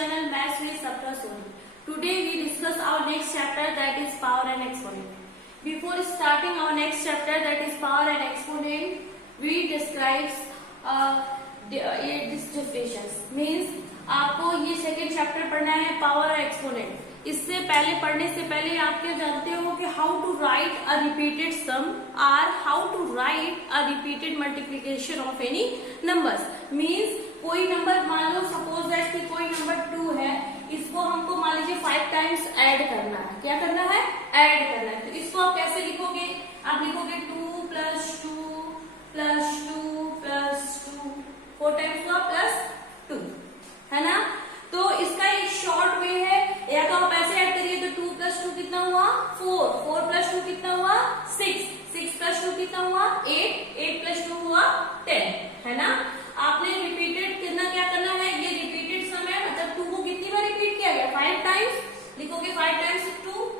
channel Maths with Sapna Soni. Today we discuss our next chapter, that is power and exponent. Before starting our next chapter, that is power and exponent, we describe this definitions. Means आपको ये second chapter पढ़ना है power और exponent. इससे पहले पढ़ने से पहले आप क्या जानते हो कि how to write a repeated sum और how to write a repeated multiplication of any numbers. Means कोई नंबर मान लो सपोज दैट कि कोई नंबर 2 है, इसको हमको मान लीजिए 5 टाइम्स ऐड करना है। क्या करना है? ऐड करना है। तो इसको आप कैसे लिखोगे? आप लिखोगे 2 प्लस 2 प्लस 2 प्लस 2, 4 टाइम्स हुआ प्लस 2, है ना। तो इसका एक शॉर्ट वे है, या तो आप ऐसे ऐड करिए तो 2 प्लस 2 कितना हुआ 4, 4 प्लस 2 कितना हुआ 6, 6 प्लस 2 कितना हुआ 8, 8 प्लस 2 हुआ 10, है ना। आपने रिपीटेड कितना क्या करना है, ये रिपीटेड सम है, मतलब 2 को कितनी बार रिपीट किया गया 5 टाइम्स। लिखोगे 5 टाइम्स 2,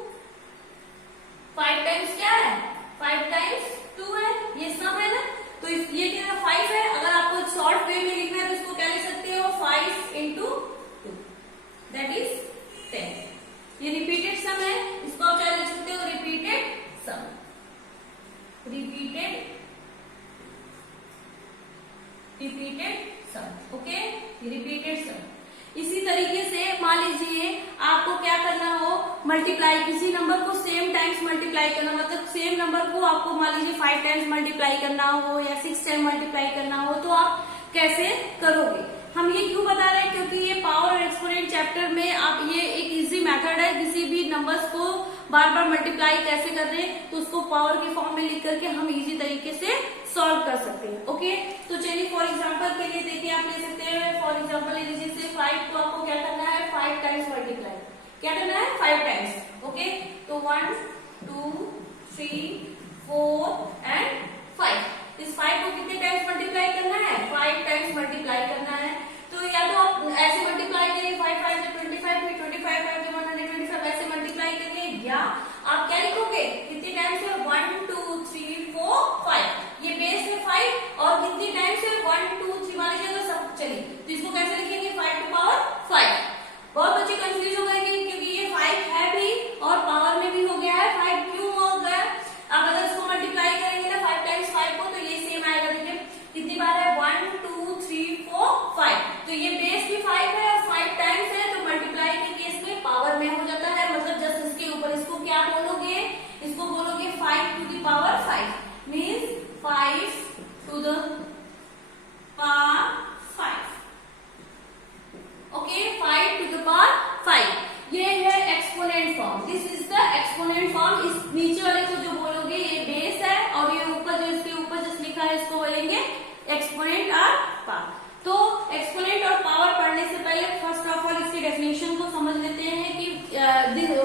5 टाइम्स क्या है 5 टाइम्स 2 है, ये सम है ना। तो ये क्या 5 है, अगर आपको शॉर्ट वे में लिखना है तो इसको क्या लिख सकते हो 5 इंटू 2 दैट इज 10। ये रिपीटेड सम है, इसको आप क्या लिख सकते हो रिपीटेड सम, रिपीटेड सम, ओके रिपीटेड सम। इसी तरीके से मान लीजिए आपको क्या करना हो, मल्टीप्लाई किसी नंबर को सेम टाइम्स मल्टीप्लाई करना, मतलब सेम नंबर को आपको मान लीजिए 5 टाइम्स मल्टीप्लाई करना हो या 6 टाइम मल्टीप्लाई करना हो, तो आप कैसे करोगे। हम ये क्यों बता रहे हैं, क्योंकि ये पावर और एक्सपोनेंट चैप्टर में आप ये एक इजी मेथड है, किसी भी नंबर्स को बार बार मल्टीप्लाई कैसे कर रहे हैं तो उसको पावर के फॉर्म में लिख करके हम इजी तरीके से सॉल्व कर सकते हैं। ओके, तो चलिए फॉर एग्जांपल के लिए देखिए, आप ले सकते हैं फॉर एग्जांपल ले लीजिए से 5 को आपको क्या करना है 5 टाइम्स मल्टीप्लाई, क्या करना है 5 टाइम्स। ओके, तो 1 2 3 4 एंड 5। इस 5 को कितने टाइम्स मल्टीप्लाई करना है 5 टाइम्स मल्टीप्लाई करना है। तो या तो आप ऐसे मल्टीप्लाई करिए 5 5 से 25, फिर 25 5 से 125 ऐसे मल्टीप्लाई करिए, या आप क्या लिखोगे कितने टाइम्स है 1 2 3 4 5, ये बेस है 5 और कितनी टाइम्स है 1 2 3 मान लीजिए तो सब। चलिए तो इसको कैसे लिखेंगे 5 टू पावर 5। बहुत बच्चे कंफ्यूज हो गए क्योंकि ये 5 है भी और पावर में भी हो गया है, 5 क्यों हो गया। अब अगर इसको मल्टीप्लाई करेंगे ना 5 टाइम्स 5 को, तो ये सेम आएगा। देखिए कितनी बार है 1 2 3 4 5, तो ये बेस भी 5 है और 5 टाइम्स है, तो मल्टीप्लाई के केस में पावर में हो जाता है, मतलब जस्ट इसके ऊपर इसको क्या बोलोगे, इसको बोलोगे 5 to the power 5, means 5 to the power 5। Okay, 5 to the power 5, ये है exponent form. This is the exponent form. इस नीचे वाले को जो बोलोगे ये बेस है और ये ऊपर जो इसके ऊपर जो लिखा है इसको बोलेंगे एक्सपोनेंट और पावर। तो एक्सपोनेंट और पावर पढ़ने से पहले फर्स्ट ऑफ ऑल इसकी डेफिनेशन को समझ लेते हैं कि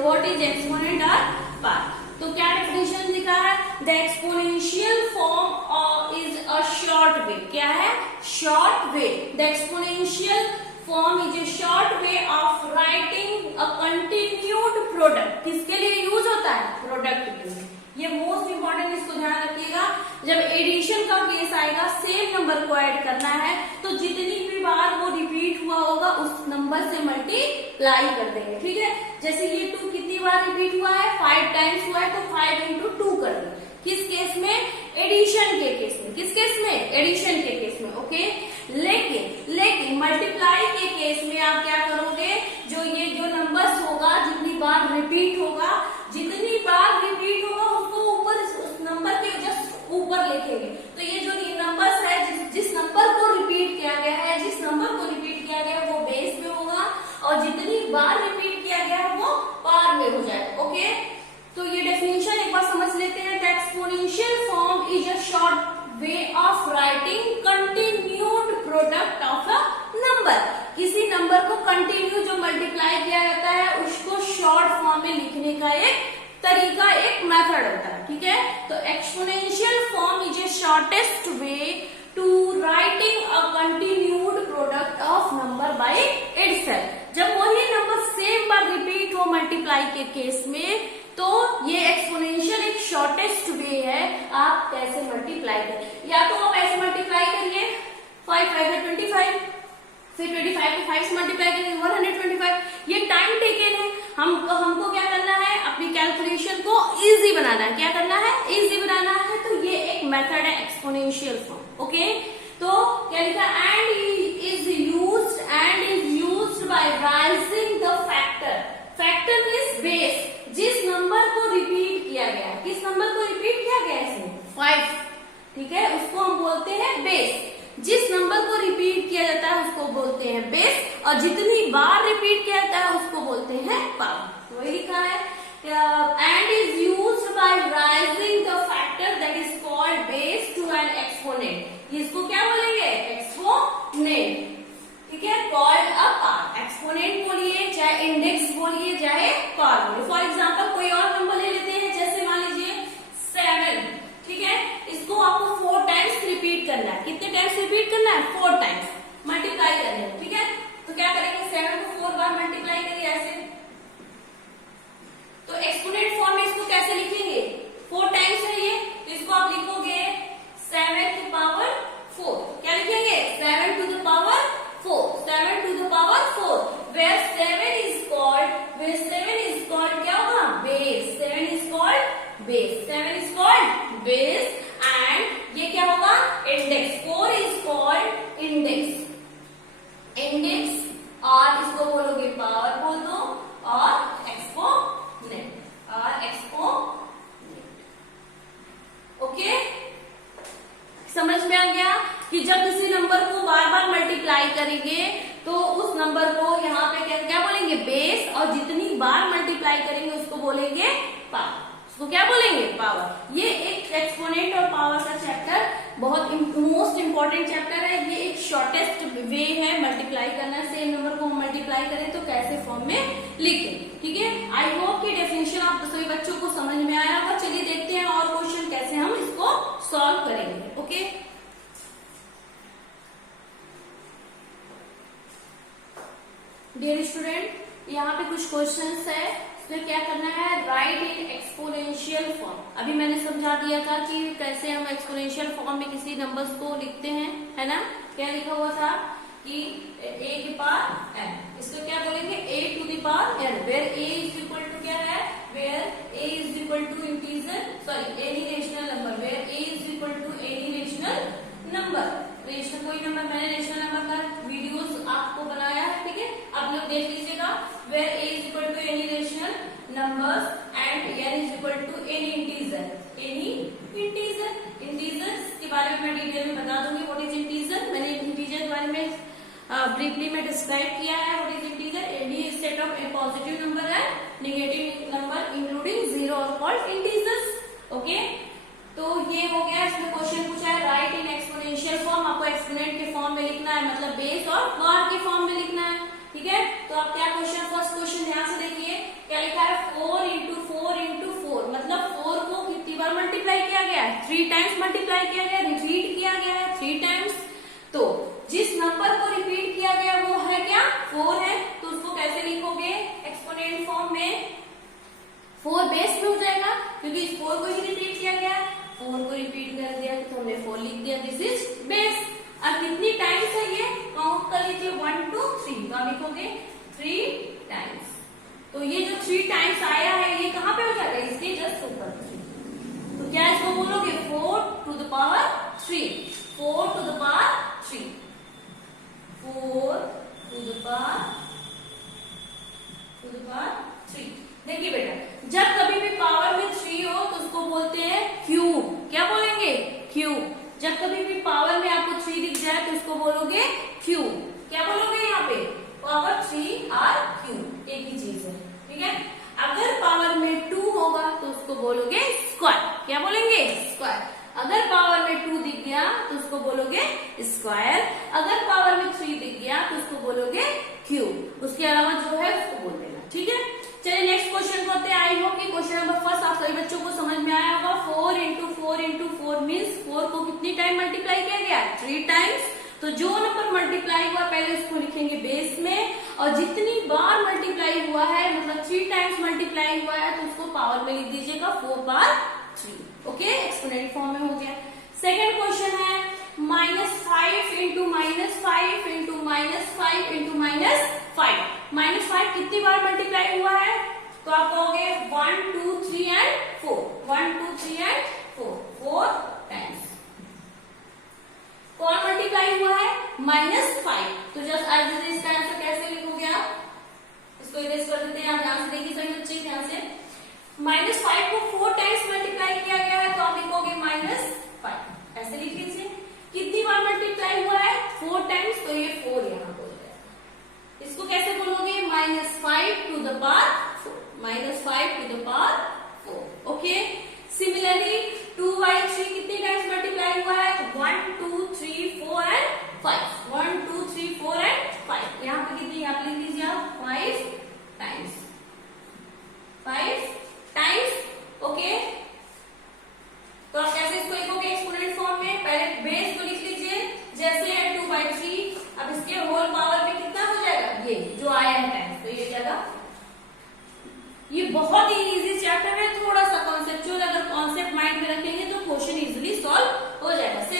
व्हाट इज एक्सपोनेंट और पावर। तो क्या डेफिनेशन लिखा है, the exponential form is a short way. क्या है short way, the exponential form is A short way of writing a continued product. किसके लिए यूज होता है, प्रोडक्ट के लिए। ये मोस्ट इंपॉर्टेंट, इसको ध्यान रखिएगा। जब एडिशन का केस आएगा, सेम नंबर को ऐड करना है, तो जितनी भी बार वो रिपीट हुआ होगा उस नंबर से मल्टीप्लाई कर देंगे। ठीक है, जैसे ये 2 कितनी बार रिपीट हुआ है 5 टाइम्स हुआ है, तो 5 इंटू 2 कर देंगे। किस केस में, एडिशन के केस में। किस केस में, एडिशन के केस में। ओके, लेकिन मल्टीप्लाई के केस में आप क्या करोगे, जो ये जो नंबर्स होगा जितनी बार रिपीट होगा, जितनी बार रिपीट होगा उसको ऊपर उस नंबर के जस्ट ऊपर लिखेंगे। तो ये जो नंबर्स है जिस नंबर को रिपीट किया गया है, जिस नंबर को रिपीट किया गया है वो बेस में होगा और जितनी बार रिपीट किया गया है वो पावर में हो जाएगा। ओके, तो ये डेफिनेशन एक बार समझ लेते हैं। The exponential form is a short way of writing continued product of a number. किसी नंबर को कंटिन्यू जो मल्टीप्लाई किया जाता है उसको शॉर्ट फॉर्म में लिखने का एक तरीका, एक मेथड होता है। ठीक है, तो exponential form is a shortest way to writing a continued product of number by itself. जब वही नंबर सेम बार रिपीट हो मल्टीप्लाई के केस में, तो ये एक्सपोनेंशियल एक शॉर्टेस्ट वे है आप कैसे मल्टीप्लाई करें। या तो आप ऐसे मल्टीप्लाई करिए 5 5 25, फिर 25 को 5 से मल्टीप्लाई करेंगे 125। ये टाइम टेकन है, हमको क्या करना है, अपनी कैलकुलेशन को इजी बनाना है। क्या करना है, इजी बनाना है। तो ये एक मेथड है एक्सपोनेंशियल फॉर्म। ओके, तो क्या लिखा, and is used by raising the factor. Factor means base, जिस नंबर को रिपीट किया गया है, किस नंबर को रिपीट किया गया है इसमें, 5, ठीक है, उसको हम बोलते हैं बेस। जिस नंबर को रिपीट किया जाता है उसको बोलते हैं बेस, और जितनी बार रिपीट किया जाता है उसको बोलते हैं पावर। वही लिखा है, and is used by raising the factor that is called base to an exponent. इसको क्या बोलेंगे, एक्सपोनेंट, ठीक है, कॉल्ड अ पावर। एक्सपोनेंट बोलिए, चाहे इंडेक्स बोलिए, चाहे पावर बोलिए। फॉर एग्जाम्पल कोई और नंबर ले लेते हैं, जैसे मान लीजिए 7, ठीक है, इसको आपको 4 टाइम्स रिपीट करना है। कितने टाइम्स रिपीट करना है, 4 टाइम्स मल्टीप्लाई करना है, ठीक है। तो क्या करेंगे, 7 को 4 बार मल्टीप्लाई करिए ऐसे। तो एक्सपोनेंट फॉर्म में इसको कैसे लिखेंगे, 4 टाइम्स है ये, तो इसको आप लिखोगे 7 टू पावर 4। क्या लिखेंगे, 7 to the power 4, 7 to the power 4, where 7 is called क्या होगा, base. 7 is called base, 7 is called base, and ये क्या होगा, इंडेक्स। 4 is called इंडेक्स, और इसको बोलोगे पावर बोल दो, और एक्सपोनेंट, ओके। समझ में आ गया कि जब किसी नंबर को बार बार मल्टीप्लाई करेंगे तो उस नंबर को यहाँ पे क्या बोलेंगे, बेस, और जितनी बार मल्टीप्लाई करेंगे उसको बोलेंगे पावर। उसको क्या बोलेंगे, पावर। ये एक एक्सपोनेंट और पावर का चैप्टर बहुत मोस्ट इंपॉर्टेंट चैप्टर है। ये एक शॉर्टेस्ट वे है मल्टीप्लाई करना। सेम नंबर को हम मल्टीप्लाई करें तो कैसे फॉर्म में लिखें, ठीक है। आई होप की डेफिनेशन आप सभी बच्चों को समझ में आया होगा। चलिए देखते हैं और क्वेश्चन कैसे हम इसको सॉल्व करेंगे। ओके, डियर स्टूडेंट, यहाँ पे कुछ क्वेश्चंस है, इसमें क्या करना है, राइट इन एक्सपोनेंशियल फॉर्म। अभी मैंने समझा दिया था कि कैसे हम एक्सपोनेंशियल फॉर्म में किसी नंबर्स को लिखते हैं, है ना। क्या लिखा हुआ था कि a की पावर n, इसको क्या बोलेंगे, a to the power n, where a is equal to क्या है, where a is equal to integer, sorry any rational number, where a is equal to any rational number. Rational कोई number, मैंने rational number का videos आपको बनाया है, ठीक है, आप लोग देख लीजिएगा। Where a is equal to any rational numbers and n is equal to any integer, integers के बारे में मैं डिटेल में बता दूंगी। व्हाट इज इंटीजर, मैंने इंटीजर के बारे में ब्रीफली में डिस्क्राइब किया है। What is integer, any set of A positive number and negative number including zero और कॉल्ड इंटीजर्स। ओके, तो ये हो गया। इसमें क्वेश्चन पूछा है राइट इन एक्सपोनेंशियल फॉर्म, आपको एक्सपोनेंट के फॉर्म में लिखना है, मतलब बेस और पावर के फॉर्म में लिखना है, ठीक है। तो आप क्या क्वेश्चन, फर्स्ट क्वेश्चन ध्यान से देखिए, क्या लिखा है, 4 इंटू 4 इंटू 4, मतलब 4 को कितनी बार मल्टीप्लाई किया गया है, 3 टाइम्स मल्टीप्लाई किया गया, रिपीट किया गया है 3 टाइम्स। तो जिस नंबर को रिपीट किया गया वो है क्या, 4 है, तो उसको कैसे लिखोगे एक्सपोनेंट फॉर्म में, 4 बेस में हो जाएगा क्योंकि इस 4 को ही रिपीट किया गया, 4 को रिपीट कर दिया तो हमने 4 लिख दिया, दिस इज बेस। अब कितनी टाइम्स है ये, काउंट कर लीजिए 1 2 3, तो आप लिखोगे 3 टाइम्स। तो ये जो 3 टाइम्स आया है ये कहाँ पे हो जाएगा, इसके जस्ट ऊपर। तो क्या इसको बोलोगे 4 to the power 3, 4 to the power 3, 4 to the power 3। देखिए बेटा, जब कभी भी पावर में 3 हो तो उसको बोलते हैं क्यूब। क्या बोलेंगे, क्यूब। जब कभी भी पावर में आपको 3 दिख जाए तो उसको बोलोगे क्यूब। क्या बोलोगे यहाँ पे, पावर 3 और क्यूब एक ही चीज है, ठीक है। अगर पावर में 2 होगा तो उसको बोलोगे स्क्वायर। क्या बोलेंगे, स्क्वायर। अगर पावर में 2 दिख गया तो उसको बोलोगे स्क्वायर, अगर पावर में 3 दिख गया तो उसको बोलोगे क्यूब। उसके अलावा जो है उसको बोल देना, ठीक है। चलिए नेक्स्ट क्वेश्चन करते हैं। आई होप कि क्वेश्चन नंबर फर्स्ट आप सभी बच्चों को समझ में आया होगा। 4 इंटू 4 इंटू 4 मीन्स 4 को कितनी टाइम मल्टीप्लाई किया गया, 3 टाइम्स। तो जो नंबर मल्टीप्लाई हुआ पहले उसको लिखेंगे बेस में, और जितनी बार मल्टीप्लाई हुआ है मतलब 3 टाइम्स मल्टीप्लाई हुआ है तो उसको पावर में लिख दीजिएगा 4 बार 3। ओके, एक्सपोनेंट फॉर्म में हो गया। सेकेंड क्वेश्चन है -5 इंटू -5 इंटू -5 इंटू -5। -5 कितनी बार मल्टीप्लाई हुआ है? तो आप कहोगे 1 2 3 एंड 4, 1 2 3 एंड 4 टाइम्स। कौन मल्टीप्लाई हुआ है? -5। तो जस्ट एज इट इज इसका आंसर कैसे लिखोगे आप? इसको इरेज कर देते हैं। आप ध्यान से देखिए सभी बच्चे, ध्यान से। -5 को 4 टाइम्स मल्टीप्लाई किया गया है, तो आप लिखोगे -5, ऐसे लिख लीजिए। कितनी बार मल्टीप्लाई हुआ है? 4 टाइम्स, तो ये 4 यहाँ बोल जाएगा। इसको कैसे बोलोगे? -5 to the power 4, -5 to the power 4। Okay. Similarly 2/3 कितनी टाइम्स मल्टीप्लाई हुआ है? 1 2 3 4 एंड 5, 1 2 3 4 एंड 5। यहाँ पे कितनी? यहाँ पे लिख लीजिए आप 5 टाइम्स, 5 टाइम्स। ओके। तो आप कैसे इसको लिखोगे एक्सपोनेंट फॉर्म में? पहले बेस को लिख लीजिए, जैसे है 2/3। अब इसके होल पावर में कितना हो जाएगा? ये जो आया है टाइम्स, तो ये जाएगा। ये बहुत ही इजी चैप्टर है, थोड़ा सा कॉन्सेप्चुअल अगर कॉन्सेप्ट माइंड में रखेंगे तो क्वेश्चन इजीली सॉल्व हो जाएगा। से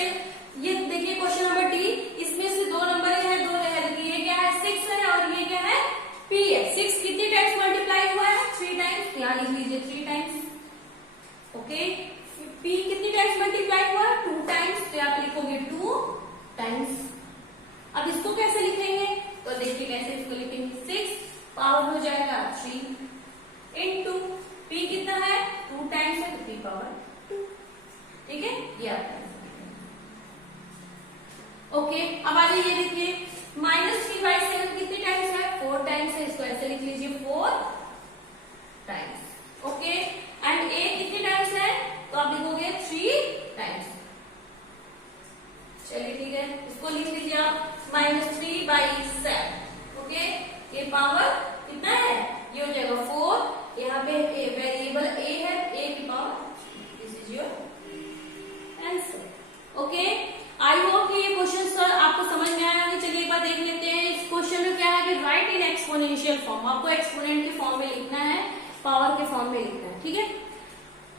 ये देखिए क्वेश्चन नंबर डी, इसमें से 2 नंबर है, 2 है, ये क्या है? 6 है, और ये क्या है? पी है। 6 कितनी टाइम्स मल्टीप्लाई हुआ है? 3 टाइम्स, यहाँ लिख लीजिए 3 टाइम्स। ओके। पी कितनी टाइम्स मल्टीप्लाई हुआ? 2 टाइम्स, तो आप लिखोगे 2 टाइम्स। अब इसको कैसे लिखेंगे? तो देखिए कैसे इसको लिखेंगे। 6 पावर हो जाएगा 3 इंटू पी कितना है? 2 टाइम्स है, तो पी पावर 2। ठीक है, ये आपका ओके। अब आ जाइए, देखिए -3/7 कितनी टाइम्स है? 4 टाइम्स है, इसको ऐसे लिख लीजिए 4 टाइम्स। ओके। एंड ए कितनी टाइम्स है? तो आप लिखोगे 3 टाइम्स। चलिए ठीक है, इसको लिख लीजिए आप -3/7। ओके। ये पावर कितना है? ये हो जाएगा 4। यहाँ पे वेरिएबल ए है, ए की power. This is your answer. Okay. I hope कि ये क्वेश्चन सर आपको समझ में आया होगा। चलिए एक बार देख लेते हैं। इस क्वेश्चन में क्या है कि राइट इन एक्सपोनेंशियल फॉर्म, आपको एक्सपोनेंट के फॉर्म में लिखना है, पावर के फॉर्म में लिखना है। ठीक है,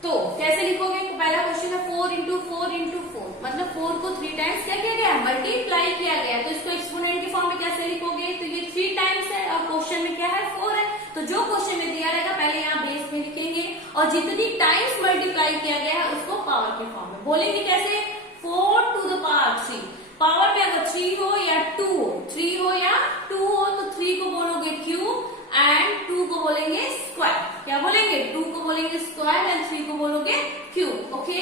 तो कैसे लिखोगे? पहला क्वेश्चन है 4 इंटू 4 इंटू 4, मतलब 4 को 3 टाइम्स क्या किया गया? मल्टीप्लाई किया गया। तो इसको एक्सपोनेंट के फॉर्म में कैसे लिखोगे? तो ये 3 टाइम्स है और क्वेश्चन में क्या है? 4 है। तो जो क्वेश्चन में दिया रहेगा पहले यहाँ बेस में लिखेंगे, और जितनी टाइम्स मल्टीप्लाई किया गया है उसको पावर के फॉर्म में बोलेंगे। कैसे? 4 टू द पावर 3। पावर में अगर 3 हो या 2 हो, 3 हो या 2 हो, तो 3 को बोलोगे क्यूब एंड 2 को बोलेंगे स्क्वायर। क्या बोलेंगे? 2 को बोलेंगे स्क्वायर एंड 3 को बोलोगे cube. Okay.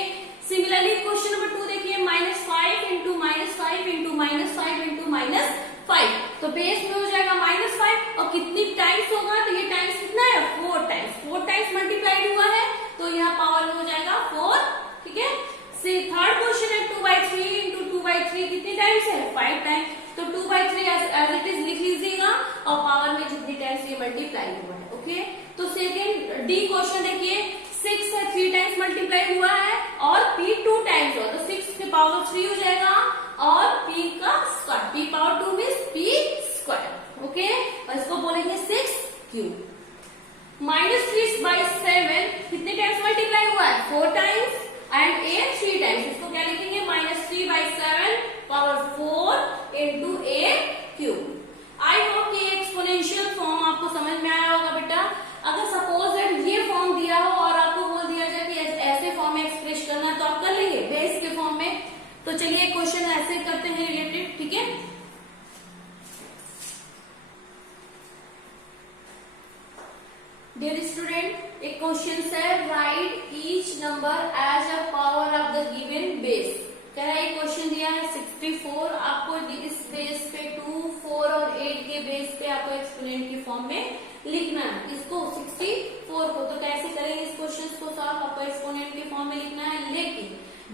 Similarly question number 2 देखिए, -5 इंटू -5 इंटू -5 इंटू -5। तो बेस में हो जाएगा -5, और कितनी टाइम्स होगा? तो ये टाइम्स कितना है? 4 टाइम्स। 4 टाइम्स मल्टीप्लाइड हुआ है, तो यहाँ पावर में हो जाएगा 4। ठीक है। थर्ड क्वेश्चन है 2/3 इंटू 2/3 कितनी टाइम्स है? 5 टाइम्स। तो 2/3 एज इट इज लिख लीजिएगा, और पावर में जितनी टाइम्स ये मल्टीप्लाई हुआ है। ओके। तो सेकेंड डी क्वेश्चन देखिए, 6 है, 3 टाइम्स मल्टीप्लाई हुआ है, और p 2 टाइम्स हुआ, तो 6 के पावर 3 हो जाएगा, और p का square, p power 2 means p square. Okay. और इसको बोलेंगे 6 क्यूब। -3/7 कितने टाइम्स मल्टीप्लाई हुआ है? 4 टाइम्स, एंड a 3 टाइम्स। इसको क्या लिखेंगे? -3/7 power 4 into a cube. I hope कि एक्सपोनेंशियल फॉर्म आपको समझ में आया होगा बेटा। अगर सपोज दैट ये फॉर्म दिया हो और आपको बोल दिया जाए कि ऐसे फॉर्म में एक्सप्रेस करना है, तो आप कर लेंगे बेस के फॉर्म में। तो चलिए क्वेश्चन ऐसे करते हैं रिलेटेड। ठीक है, डियर स्टूडेंट, एक क्वेश्चन है write each number as a power of the given base. क्या है? क्वेश्चन दिया है 64, आपको इस बेस पे 2, 4 और 8 के बेस पे आपको एक्सपोनेंट की फॉर्म में लिखना है इसको 64 को। तो कैसे करेंगे इस क्वेश्चन को सॉल्व? आपको एक्सपोनेंट के फॉर्म में लिखना है, लेकिन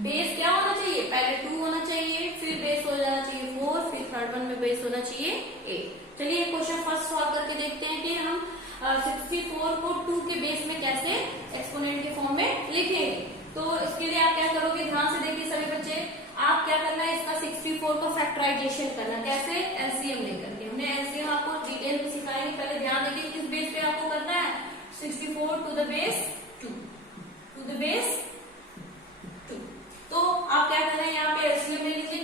बेस क्या होना चाहिए? पहले 2 होना चाहिए, फिर बेस हो जाना चाहिए 4, फिर थर्ड वन में बेस होना चाहिए 8। चलिए क्वेश्चन फर्स्ट सॉल्व करके देखते हैं कि हम 64 को 2 के बेस में कैसे एक्सपोनेंट के फॉर्म में लिखेंगे। तो इसके लिए आप क्या करोगे? ध्यान से देखिए सभी बच्चे, आप क्या करना है, इसका 64 का फैक्टराइजेशन करना। कैसे? एलसीएम लेकर के। हमने एलसीएम आपको डिटेल में सिखाएंगे, पहले ध्यान देखिए किस बेस पे आपको करना है। 64 to the base 2, to the base 2। तो आप क्या करना है, यहाँ पे एलसीएम ले लीजिए।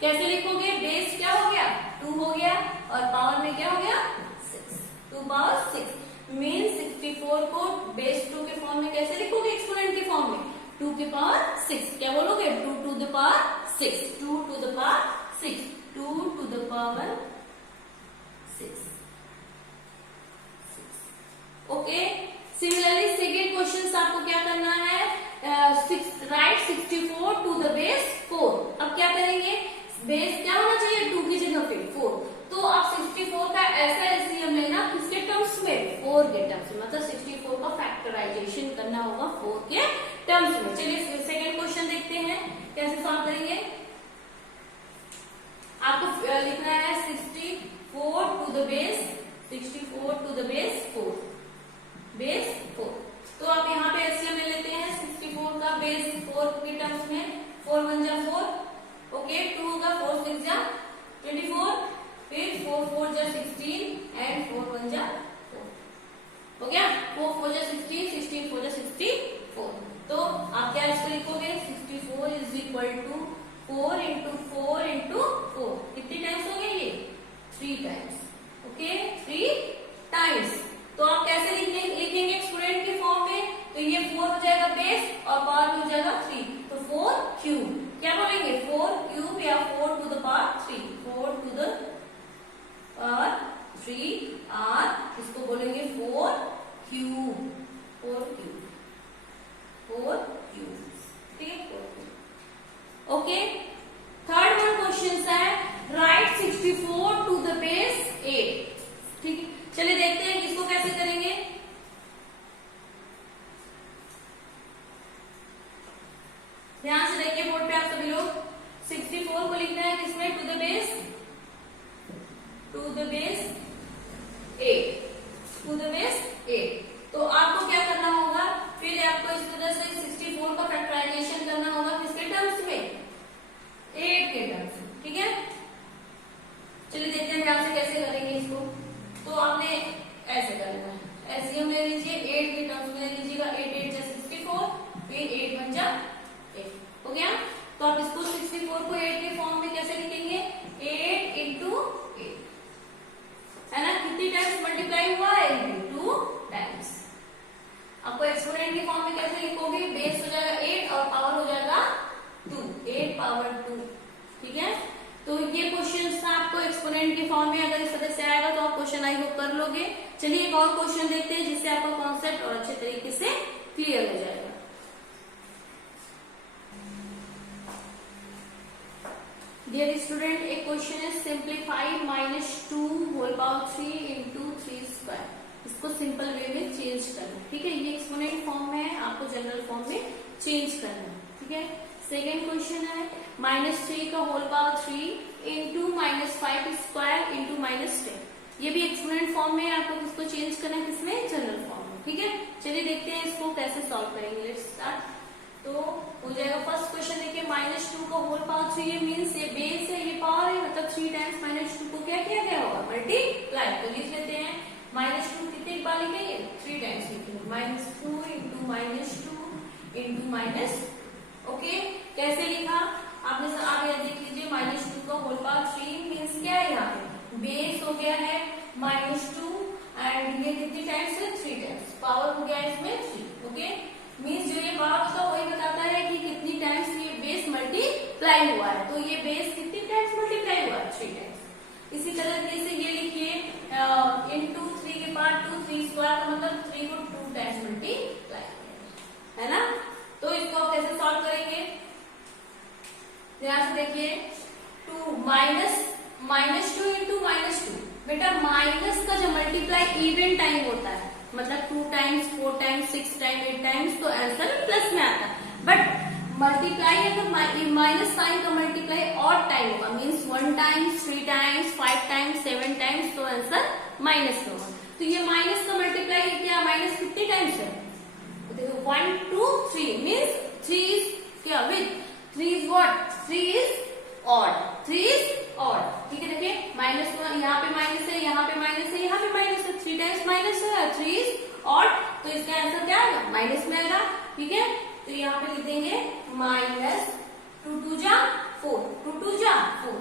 कैसे लिखोगे? बेस क्या हो गया? 2 हो गया और पावर में क्या हो गया? 6, 2 पावर 6 मीन 64 को बेस 2 के फॉर्म में कैसे लिखोगे? एक्सपोनेंट के फॉर्म में 2 के पावर 6 क्या बोलोगे? 2 to the power 6, 2 to the power 6, 2 to the power 6. ओके, सिमिलरली सेकेंड क्वेश्चन आपको क्या करना है? Write 64 to the base 4. अब क्या करेंगे? बेस क्या होना चाहिए? 2 की जगह पे 4. तो आप 64 का ऐसा एलसीएम लेना किसके टर्म्स में? 4 के टर्म्स में. मतलब 64 का फैक्टराइजेशन करना होगा 4 के टर्म्स में. चलिए सेकेंड क्वेश्चन देखते हैं कैसे सॉल्व करेंगे. आपको लिखना है 64 टू द बेस 4 बेस 4. तो आप यहाँ पे एलसीएम ले लेते हैं 64 का बेस 4 के टर्म्स में. 4 1 जा 4. ओके, 2 होगा 4 6 जा 24, फिर 4 4 जा 16 एंड 4 1 जा 4. हो गया? 4 4 जा 16, 16 4 जा 64. तो आप क्या इसको लिखोगे? 64 is equal to 4 into 4 into 4. कितनी टाइम्स हो गए ये? 3 टाइम्स. Okay, 3 times. तो आप कैसे लिखेंगे एक्सपोनेंट के फॉर्म में? तो ये 4 हो जाएगा बेस और पावर में हो जाएगा 3. तो 4 क्यूब. क्या बोलेंगे? 4 क्यूब या 4 to the power 3. 4 to the power 3 और इसको बोलेंगे 4 क्यूब. 4 क्यूब. 4 क्यूब. ठीक है, 4 cube. Okay, third one question है राइट 64 टू द बेस 8. ठीक है, चलिए देखते हैं इसको कैसे करेंगे. ध्यान से देखिए बोर्ड पे आप सभी लोग. 64 को लिखना है किसमें? To the base 8. To the base 8. तो आपको क्या करना होगा? फिर आपको इस तरह से 64 का फैक्टराइजेशन करना होगा किसके टर्म्स में? 8 के टर्म्स में. ठीक है, चलिए देखते हैं ध्यान से कैसे करेंगे इसको. तो आपने ऐसे करना है. एलसीएम ले लीजिए 8 के टर्म्स में ले लीजिएगा. 8 8 जा 64, फिर 8 1 जा 8. हो गया? तो आप इसको 64 को 8 के फॉर्म में कैसे लिखेंगे? 8 इंटू 8 है ना. कितनी टाइम्स मल्टीप्लाई हुआ है? 2 टाइम्स. आपको एक्सपोनेंट के फॉर्म में कैसे लिखोगे? बेस हो जाएगा 8 और पावर हो जाएगा 2. 8 पावर 2. ठीक है, तो ये क्वेश्चन था आपको एक्सपोनेंट के फॉर्म में. अगर इस तरह से आएगा तो आप क्वेश्चन आई होप कर लोगे. चलिए एक और क्वेश्चन देखते हैं जिससे आपका कॉन्सेप्ट और अच्छे तरीके से क्लियर हो जाएगा. डियर स्टूडेंट, एक क्वेश्चन है simplified -2 whole power 3 into 3 square. इसको सिंपल वे में चेंज करना. ठीक है, ये एक्सपोनेंट फॉर्म में है, आपको जनरल फॉर्म में चेंज करना. ठीक है, सेकेंड क्वेश्चन है -3 का whole power 3 into -5 square into -10. ये भी एक्सपोनेंट फॉर्म में है, आपको इसको चेंज करना है किसमें? जनरल फॉर्म में. ठीक है, चलिए देखते हैं इसको कैसे सॉल्व करेंगे. Let's start. तो हो जाएगा फर्स्ट क्वेश्चन. देखिए -2 का होल पावर 3 ये मीन्स ये बेस है, ये पावर है, मतलब 3 टाइम्स -2 को क्या किया गया होगा? मल्टीप्लाई. तो लिख लेते हैं -2 कितने बार लिखेंगे? 3 टाइम्स लिखेंगे. -2 इंटू -2 इंटू माइनस. ओके, कैसे लिखा आपने? आप यह देख लीजिए -2 का होल पावर 3 मीन्स क्या है? यहाँ पे बेस हो गया है -2 एंड ये कितनी टाइम्स है? 3 टाइम्स. पावर हो गया इसमें 3. ओके, मीन्स जो ये पावर होता है वही बताता है कि कितनी टाइम्स ये बेस मल्टीप्लाई हुआ है. तो ये बेस कितनी टाइम्स मल्टीप्लाई हुआ है? 3 टाइम्स. इसी तरह से ये लिखिए इंटू 3 के पावर 2 3 स्क्वायर का मतलब 3 को 2 टाइम्स मल्टीप्लाई है ना. तो इसको आप कैसे सॉल्व करेंगे? ध्यान से देखिए. 2 -2 इंटू -2. बेटा माइनस का जो मल्टीप्लाई इवन टाइम होता है, मतलब 2 टाइम्स 4 टाइम्स 6 टाइम्स 8 टाइम्स, तो आंसर प्लस में आता है. बट मल्टीप्लाई है तो माइनस साइन का मल्टीप्लाई ऑड टाइम होगा. Means 1 times 3 times 5 times 7 times, तो आंसर माइनस में होगा. तो ये माइनस का मल्टीप्लाई क्या? माइनस कितनी टाइम्स है? देखो 1 2 3 मीन्स 3 इज क्या? With 3 is what? 3 is odd. 3 is odd. ठीक है, देखिए माइनस यहाँ पे माइनस है, यहाँ पे माइनस है, यहाँ पे माइनस है. 3 टाइम्स माइनस है, 3 इज ऑड. तो इसका आंसर क्या आएगा? माइनस में आएगा. ठीक है, तो यहाँ पे लिख देंगे -2 2 जा 4, 2 2 जा 4.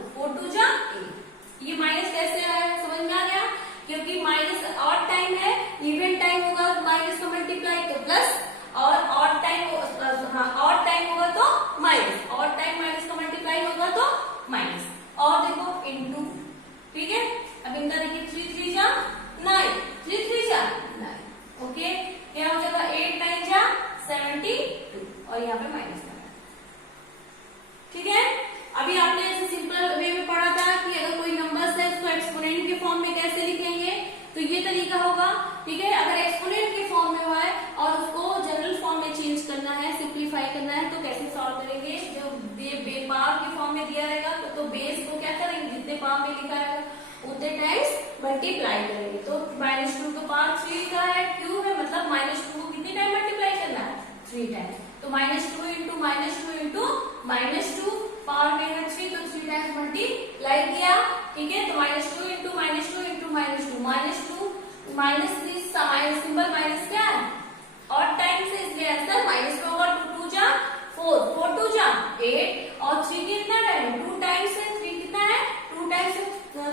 माइनस कैसे आया, समझ में आ गया? क्योंकि माइनस ऑड टाइम है, इवन टाइम होगा माइनस का मल्टीप्लाई तो प्लस, और ऑड टाइम ऑड टाइम होगा तो माइनस, ऑड टाइम माइनस का मल्टीप्लाई होगा तो माइनस। और देखो इनटू, ठीक है। अब इनका देखिए 3 3 जा 9, 3 3 जा 9, ओके। क्या हो जाएगा 8 9 जा 72, और यहाँ पे माइनस करना, ठीक है। अभी आपने ऐसे सिंपल वे में पढ़ा था कि अगर कोई नंबर्स है उसको एक्सपोनेंट के फॉर्म में कैसे लिखेंगे, तो ये तरीका होगा, ठीक है। अगर एक्सपोनेंट के फॉर्म में हुआ है और उसको जनरल फॉर्म में चेंज करना है, सिंप्लीफाई करना है, तो कैसे सॉल्व करेंगे? जो पावर के फॉर्म में दिया रहेगा तो बेस को क्या करेंगे, जितने पावर में लिखा है उतने टाइम्स मल्टीप्लाई करेंगे। तो -2 का पावर 3 का है, क्यूब है, मतलब -2 को कितने टाइम मल्टीप्लाई करना है, 3 टाइम। तो -2 इंटू -2 पावर में है 3, तो 3 टाइम्स मल्टीप्लाई किया, ठीक है। तो -2 इंटू -2 इंटू -2 -3 सिंबल माइनस क्या है, और टाइम से, इसलिए आंसर माइनस में होगा। 2 2 जा 4, 4 2 जा 8, और 3 कितना टाइम, 2 टाइम्स है, 3 कितना है, 2 टाइम्स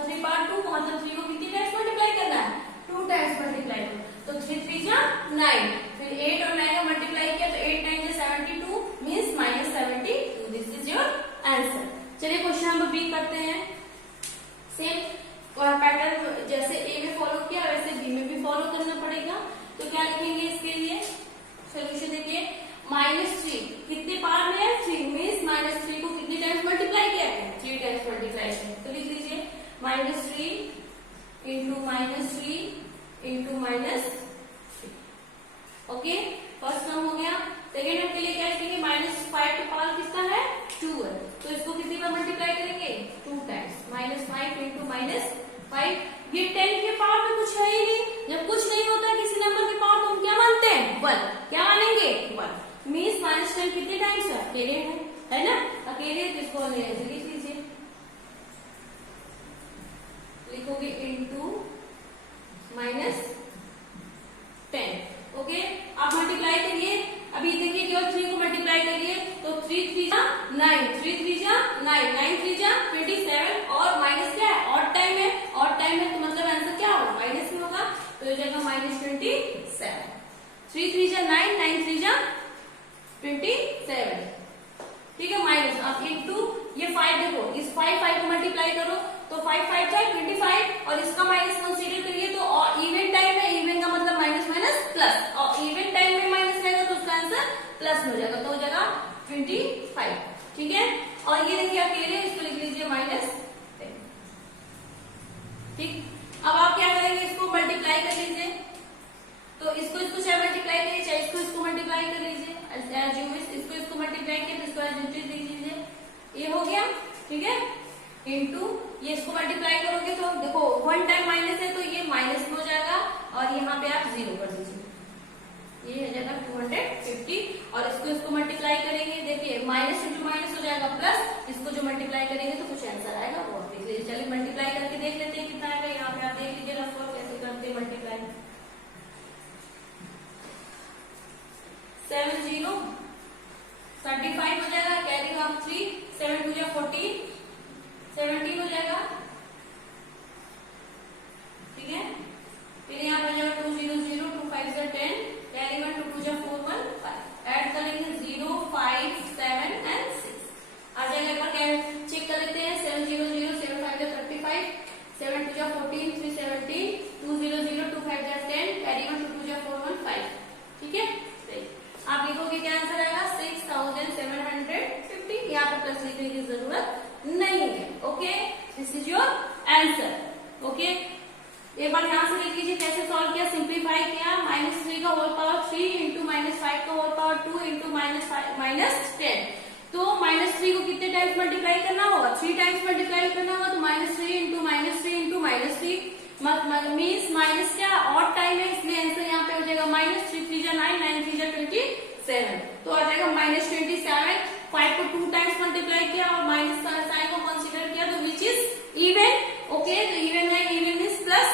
3 पावर 2, मतलब 3 को कितनी टाइम्स मल्टीप्लाई करना है, 2 टाइम्स मल्टीप्लाई करो। तो 3 3 जा 9, फिर 8 और 9 का मल्टीप्लाई किया तो 8 9 जा 72 means -72। This is your answer. चलिए क्वेश्चन नंबर बी करते हैं। सेम पैटर्न जैसे ए में फॉलो किया वैसे बी में भी फॉलो करना पड़ेगा। तो क्या लिखेंगे इसके लिए, सोल्यूशन देखिए। -3 कितने पावर में है, 3 मींस -3 को कितने टाइम्स मल्टीप्लाई किया है, 3 टाइम्स मल्टीप्लाई किया। तो लिख लीजिए -3 into -3 into -3, okay. First term हो गया। सेकेंड टर्म के लिए क्या लिखेंगे, -5 का पावर कितना है, 2 है, तो इसको कितनी बार मल्टीप्लाई करेंगे, 2 टाइम्स। -5 इंटू -5, ये 10 के पावर में कुछ है ही नहीं। जब कुछ नहीं होता किसी नंबर के पावर तो हम क्या मानते हैं, 1। क्या मानेंगे, 1 मींस -10 कितने टाइम्स है, अकेले है ना, अकेले, तो इसको लिख लीजिए, लिखोगे इंटू -10, ओके। आप मल्टीप्लाई करिए, अभी देखिए केवल 3 को मल्टीप्लाई करिए, तो 3 3 जा 9, 3 3 जा 9, 9 3 जा 27, और माइनस क्या है, ऑड टाइम है, ऑड टाइम है, तो मतलब आंसर क्या होगा, माइनस में होगा, तो हो जाएगा -27। 3 3 जा 9, 9 3 जा 27, ठीक है, माइनस। अब इंटू ये 5, देखो इस 5 को मल्टीप्लाई करो तो 5 5 जाए 25, और इसका माइनस कंसीडर करिए तो इवन टाइम है, इवन का मतलब माइनस माइनस प्लस, और इवन टाइम में माइनस रहेगा तो उसका आंसर प्लस में हो जाएगा, तो हो जाएगा 25, ठीक है। और ये देखिए अकेले, इसको लिख लीजिए -10, ठीक। अब आप क्या करेंगे, इसको मल्टीप्लाई कर लीजिए, तो इसको चाहे मल्टीप्लाई करिए, चाहे इसको मल्टीप्लाई कर लीजिए, इसको मल्टीप्लाई किया तो इसको एज इट इज लिख लीजिए, ये हो गया, ठीक है। इंटू ये इसको मल्टीप्लाई करोगे तो देखो 1 टाइम माइनस है तो ये माइनस में हो जाएगा, और यहाँ पे आप 0 कर दीजिए, ये हो जाएगा 250, और इसको मल्टीप्लाई करेंगे, देखिए माइनस इंटू माइनस हो जाएगा प्लस, इसको जो मल्टीप्लाई करेंगे तो कुछ आंसर आएगा वो देख लीजिए। चलिए मल्टीप्लाई करके देख लेते हैं कितना आएगा, यहाँ पे आप देख लीजिए रफ और कैसे करते हैं मल्टीप्लाई। 7 0 35 हो जाएगा, कैरी ऑफ 3, 7 2 जा 14, 17 हो जाएगा, ठीक है। फिर यहाँ पर जाएगा 2 0 0, 2 5 जा 10, कैरी 1, 2 2 जा 4 1 5, ऐड करेंगे 0 5 7 एंड 6 आ जाएगा। एक बार क्या चेक कर लेते हैं, 7 0 0, 7 5 जा 35, 7 2 जा 14, 3 17, 2 0 0, 2 5 जा 10, कैरी 1, 2 2 जा 4 1 5, ठीक है। आप लिखोगे क्या आंसर आएगा, 6750, यहाँ पे प्लस लिखने की जरूरत नहीं है, okay. This is your answer, okay. एक बार ध्यान से लिख लीजिए कैसे सॉल्व किया, सिंप्लीफाई किया, -3 का होल पावर 3 इंटू -5 का होल पावर 2 इंटू -10, तो -3 को कितने टाइम्स मल्टीप्लाई करना होगा, 3 टाइम्स मल्टीप्लाई करना होगा, तो -3 इंटू -3 इंटू -3 मीन्स माइनस क्या, ऑड टाइम है, इसलिए आंसर यहाँ पे हो जाएगा -3 3 जा 9, 9 3 जा 27, तो आ जाएगा -27। 5 को 2 टाइम्स मल्टीप्लाई किया और माइनस साइन को कंसीडर किया, तो विच इज इवन, ओके। तो इवन है, इवन मीन्स प्लस,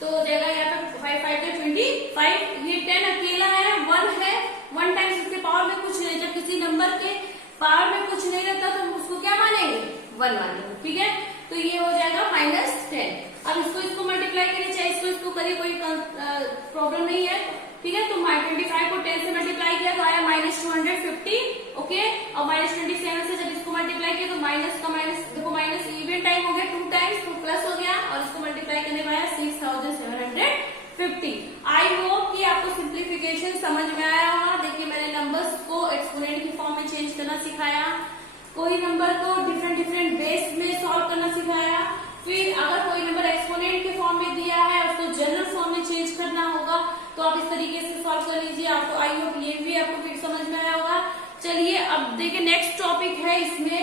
तो हो जाएगा यहाँ पे 5 5 का 25, ये 10 अकेला है, 1 है, 1 टाइम्स इसके पावर में कुछ नहीं, जब किसी नंबर के पावर में कुछ नहीं रहता तो हम उसको क्या मानेंगे, 1 मानेंगे, ठीक है। तो ये हो जाएगा -10। अब इसको मल्टीप्लाई करिए, चाहे इसको करिए, कोई प्रॉब्लम नहीं है, ठीक है। तो 25 को 10 से मल्टीप्लाई किया तो आया -250, ओके। और -27 से जब इसको मल्टीप्लाई किया तो माइनस का माइनस, देखो माइनस इवन टाइम हो गया 2 टाइम्स, तो प्लस हो गया और इसको मल्टीप्लाई करने में आया 6750। आई होप कि आपको सिंप्लीफिकेशन समझ में आया होगा। देखिए मैंने नंबर्स को एक्सपोनेंट की फॉर्म में चेंज करना सिखाया, कोई नंबर को डिफरेंट बेस में सॉल्व करना सिखाया, फिर अगर कोई नंबर एक्सपोनेंट के फॉर्म में दिया है उसको जनरल फॉर्म में चेंज करना होगा, तो आप इस तरीके से सॉल्व कर लीजिए। आपको आई होप ये भी आपको फिर समझ में आया होगा। चलिए अब देखिए नेक्स्ट टॉपिक है, इसमें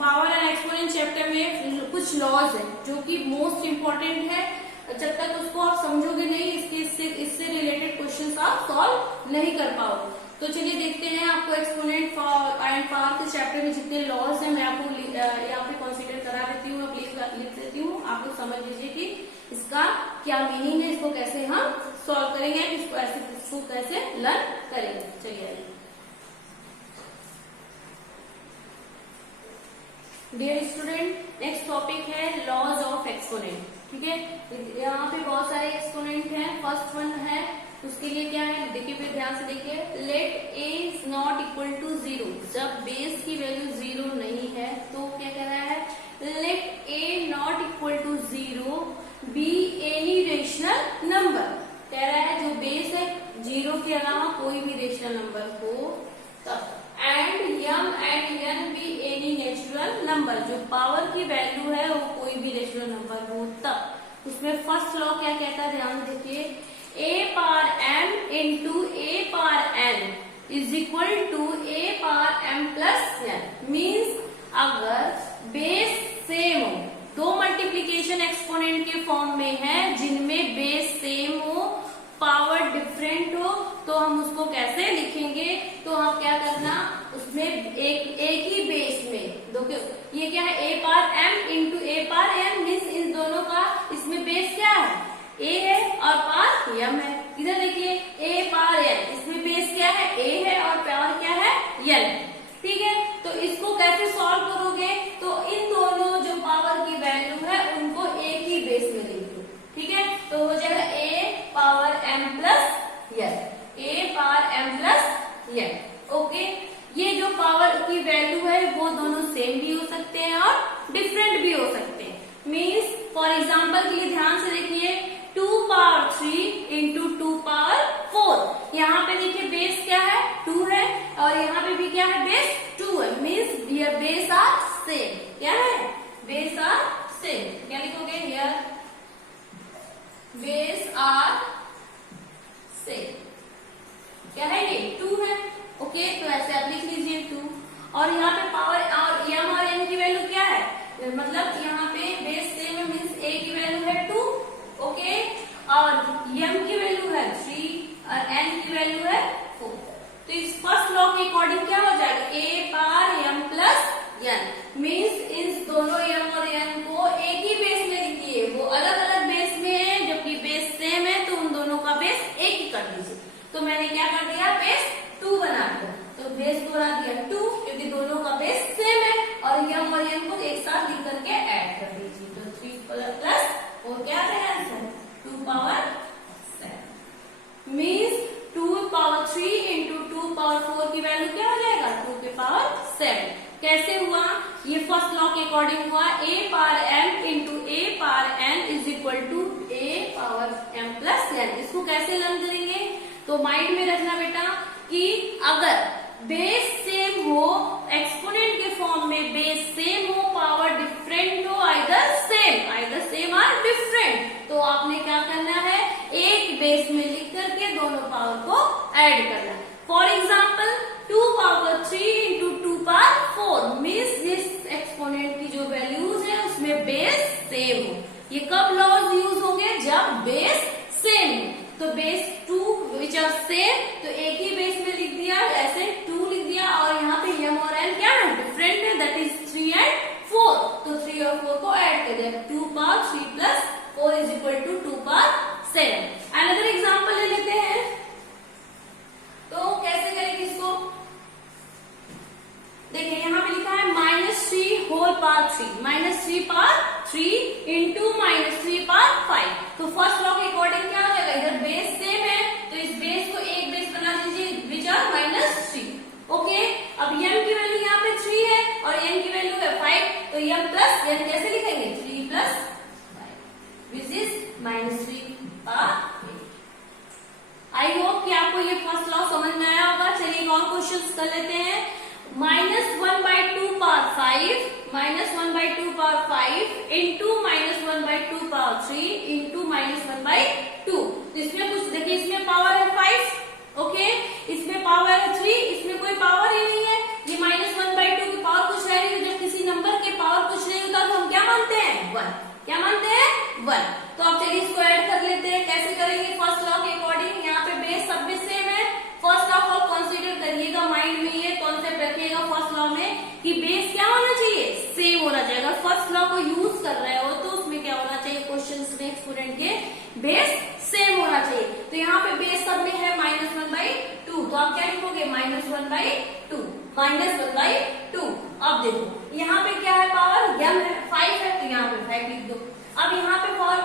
पावर एंड एक्सपोनेंट चैप्टर में कुछ लॉज है जो कि मोस्ट इंपॉर्टेंट है। जब तक उसको आप समझोगे नहीं, इससे रिलेटेड क्वेश्चंस आप सॉल्व नहीं कर पाओगे। तो चलिए देखते हैं, आपको एक्सपोनेंट एंड पावर के चैप्टर में जितने लॉज हैं मैं आपको यहाँ पे कंसीडर करा देती हूँ, लिख देती हूँ। आप लोग समझ लीजिए कि इसका क्या मीनिंग है, इसको कैसे हम सॉल्व करेंगे, इसको कैसे लर्न करेंगे। चलिए आइए। डियर स्टूडेंट, नेक्स्ट टॉपिक है लॉज ऑफ एक्सपोनेंट, ठीक है। यहाँ पे बहुत सारे एक्सपोनेंट हैं। फर्स्ट वन है, उसके लिए क्या है, देखिए फिर ध्यान से देखिए, let a is not equal to 0। जब बेस की वैल्यू 0 नहीं है तो क्या कह रहा है, let a not equal to 0 be any rational number. कह रहा है जो बेस है 0 के अलावा कोई भी रेशनल नंबर हो तब, and m and n be any natural number. जो पावर की वैल्यू है वो कोई भी रेशनल नंबर हो तब। उसमें फर्स्ट लॉ क्या कहता है, ध्यान देखिए, a power m into a power n is equal to a power m plus n। Means अगर बेस सेम हो, दो मल्टीप्लीकेशन एक्सपोनेंट के फॉर्म में है जिनमें बेस सेम हो, पावर डिफरेंट हो, तो हम उसको कैसे लिखेंगे, तो हम क्या करना, उसमें एक ही बेस में दो, ये क्या है, a power m into a power n, means in दोनों का इसमें बेस क्या है, a है और पावर m है। इधर देखिए a पावर n, इसमें बेस क्या है, a है और पावर क्या है, n, ठीक है। तो इसको कैसे सॉल्व करोगे, तो इन दोनों जो पावर की वैल्यू है उनको एक ही बेस में लिख दो, ठीक है। तो हो जाएगा a power m plus n, a power m plus n, okay. ये जो पावर की वैल्यू है वो दोनों सेम भी हो सकते हैं और डिफरेंट भी हो सकते हैं। मीन्स फॉर एग्जाम्पल के लिए ध्यान से देखिए, 2 पावर 3 इंटू 2 पावर 4, यहाँ पे देखिए बेस क्या है, 2 है, और यहाँ पे भी क्या है, बेस 2 है। मीन्स ये बेस आर सेम, क्या है, बेस आर सेम। क्या लिखोगे हियर, बेस आर सेम, क्या है, ये 2 है, ओके। तो ऐसे आप लिख लीजिए 2, और यहाँ पे पावर और m और n की वैल्यू क्या है, मतलब यहाँ पे बेस सेम है, मीन्स a की वैल्यू है 2, ओके, और m की वैल्यू है 3 और n की वैल्यू है 4। तो इस फर्स्ट लॉ के अकॉर्डिंग क्या हो जाएगा, a power m plus n, means in दोनों m और n को एक ही बेस में लिखिए। वो अलग अलग बेस में है, जबकि बेस सेम है, तो उन दोनों का बेस एक ही कर दीजिए। तो मैंने क्या कर दिया, बेस 2 बना दिया, तो बेस बना दिया 2, क्योंकि दोनों का बेस सेम है, और m और n को एक साथ लिख करके ऐड कर दीजिए। तो 3 प्लस और क्या है answer, 2 power 7, means 2 power 3 into 2 power 4 की वैल्यू क्या हो जाएगा, 2 के पावर 7। कैसे हुआ, ये फर्स्ट लॉ के अकॉर्डिंग हुआ, a power m into a power n is equal to a power m plus n। इसको कैसे लर्न करेंगे, तो माइंड में रखना बेटा कि अगर बेस सेम हो, एक्सपोनेंट के फॉर्म में बेस सेम हो, पावर डिफरेंट हो, आइदर सेम और डिफरेंट, तो आपने क्या करना है, एक बेस में लिख करके दोनों पावर को ऐड करना है। For example 2 power 3 into 2 power 4, means इस एक्सपोनेंट की जो वैल्यूज है उसमें बेस सेम हो। ये कब लॉज यूज होंगे, जब बेस सेम हो। तो बेस 2 विच आर सेम, तो एक ही बेस में लिख दिया, ऐसे 2 लिख दिया, और यहाँ पे m और n क्या है, डिफरेंट है, दैट इज 3 एंड 4, तो 3 और 4 को ऐड कर दिया, 2 power 3 plus 4 is equal to 2 power 7। Another example ले लेते हैं, तो कैसे करेंगे इसको, देखिए यहाँ पे लिखा power 3 minus 3 power 3 into minus 3 power 5। तो फर्स्ट लॉ के अकॉर्डिंग क्या हो जाएगा, इधर बेस सेम है तो इस बेस को एक बेस बना दीजिए विच आर माइनस 3। ओके, अब m की वैल्यू यहाँ पे 3 है और n की वैल्यू है 5, तो m प्लस n कैसे लिखेंगे, 3 plus 5 which is minus 3 power 8। I hope कि आपको ये फर्स्ट लॉ समझ में आया होगा। चलिए एक और क्वेश्चन कर लेते हैं। -1/2 power 5 -1/2 power 5 into -1/2 power 3 into -1/2। इसमें कुछ देखिए, इसमें पावर है 5, ओके, इसमें पावर है 3, इसमें कोई पावर ही नहीं है। ये -1/2 की पावर कुछ है नहीं, जब किसी नंबर के पावर कुछ नहीं होता तो हम क्या मानते हैं, 1। क्या मानते हैं, 1। तो अब चलिए इसको ऐड कर लेते हैं। कैसे करेंगे, फर्स्ट लॉ के अकॉर्डिंग। यहाँ पे बेस सब भी सेम है। फर्स्ट ऑफ ऑल कंसीडर करिएगा, माइंड में ये कॉन्सेप्ट रखिएगा फर्स्ट लॉ में कि बेस क्या होना चाहिए, सेम होना चाहिए। अगर फर्स्ट लॉ को यूज कर रहे हो तो उसमें क्या होना चाहिए, क्वेश्चंस में एक्सपोनेंट के बेस सेम होना चाहिए। तो यहाँ पे बेस सब में है -1/2, तो आप क्या लिखोगे, -1/2 -1/2। अब देखो यहाँ पे क्या है, पावर m है, 5 है, तो यहाँ पे 5 लिख दो। अब यहाँ पे पावर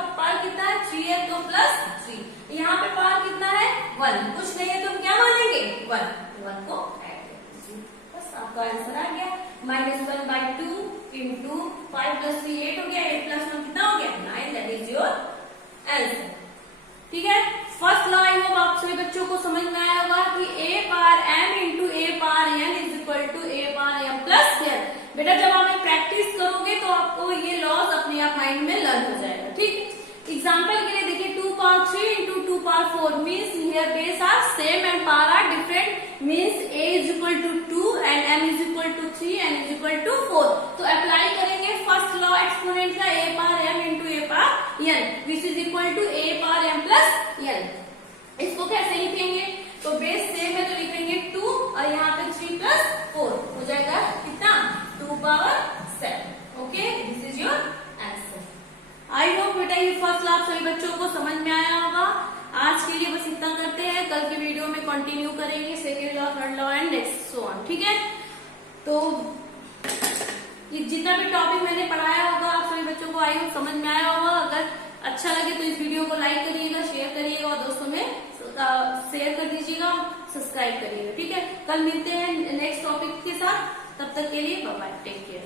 कितना है, 3 है, तो +3। यहाँ पे पावर कितना है, 1, कुछ नहीं है तो हम क्या मानेंगे, 1 को ऐड कर दीजिए, बस आपका आंसर आ गया। -1/2 इंटू 5 + 3 8 हो गया, 8 + 1 कितना हो गया, 9। That is your answer. ठीक है, फर्स्ट लॉ आई होप आप सभी बच्चों को समझ में आया होगा कि a power m into a power n is equal to a power m plus n। बेटा जब आप प्रैक्टिस करोगे तो आपको ये लॉज अपने आप माइंड में लर्न हो जाएगा। ठीक, एग्जाम्पल के लिए देखिए, 2 power 3 into 2 power 4 means here base are same and power are different, means a is equal to 2 and m is equal to 3 and is equal to 4। तो अप्लाई करेंगे फर्स्ट लॉ एक्सपोनेंट का, a power m into a power n which is equal to a power m plus n। इसको कैसे लिखेंगे, तो base same है तो लिखेंगे 2 और यहाँ पे 3 + 4 हो जाएगा कितना, 2 power 7। Okay, this is your answer. I hope बेटा ये फर्स्ट लॉ आप सभी बच्चों को समझ में आया होगा। आज के लिए बस इतना करते हैं, कल के वीडियो में कंटिन्यू करेंगे second law, third law and next so on. ठीक है, तो ये जितना भी टॉपिक मैंने पढ़ाया होगा आप सभी बच्चों को आई होप समझ में आया होगा। अगर अच्छा लगे तो इस वीडियो को लाइक करिएगा, शेयर करिएगा और दोस्तों में शेयर कर दीजिएगा, सब्सक्राइब करिएगा। ठीक है, कल मिलते हैं नेक्स्ट टॉपिक के साथ, तब तक के लिए बाय बाय, टेक केयर।